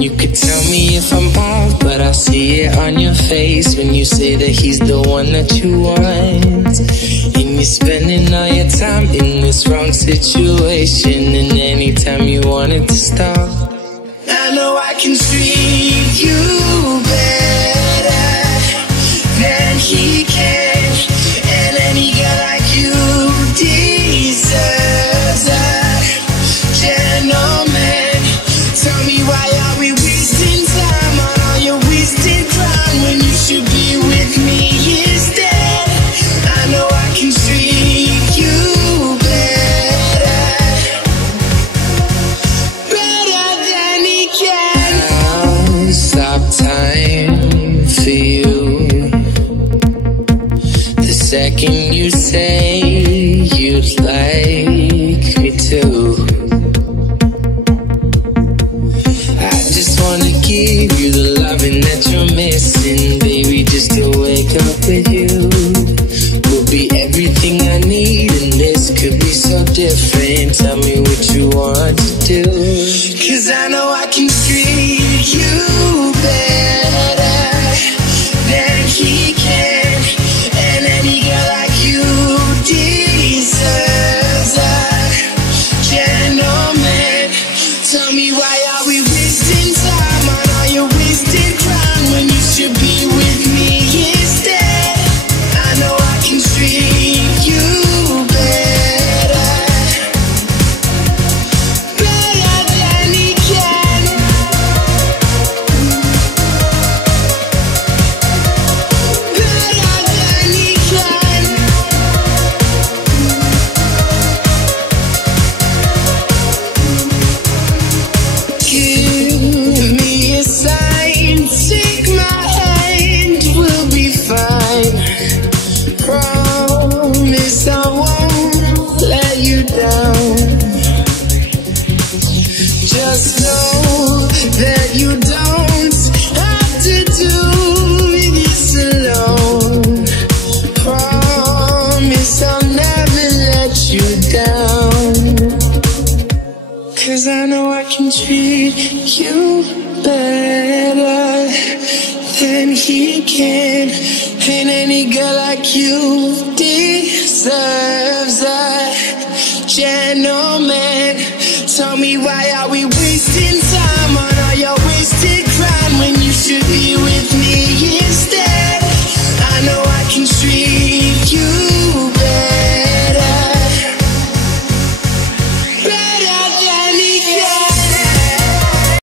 And you could tell me if I'm off, but I see it on your face when you say that he's the one that you want. And you're spending all your time in this wrong situation, and anytime you want it to stop, I know I can treat you better than he can. And any girl like you deserves a gentleman. Tell me, why are we wasting time on all your wasted crime when you should be with me instead? I know I can treat you better, better than he can. I'll stop time for you the second you say you'd like me to. I just wanna give you the loving that you're missing, baby. Just to wake up with you will be everything I need, and this could be so different. Tell me what you want to do, 'cause I know I can treat you better than he can. And any girl like you deserves a gentleman. Tell me, why are we wasting time on all your wasted crime when you should be with me instead? I know I can treat you better, better than he can. Better than he can. Give me a sign, take my hand, we'll be fine. Promise I won't let you down. Just know that you don't have to do this alone. Promise I'll never let you down, 'cause I know I can treat you better than he can. And any girl like you deserves a gentleman. Tell me, why